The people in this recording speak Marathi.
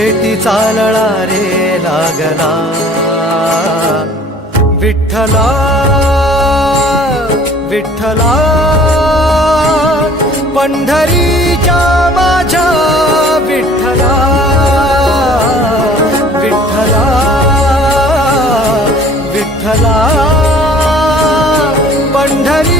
शेती चालळा रे लागला. विठ्ठला विठ्ठला पंढरीच्या माझ्या विठ्ठला विठ्ठला विठ्ठला पंढरी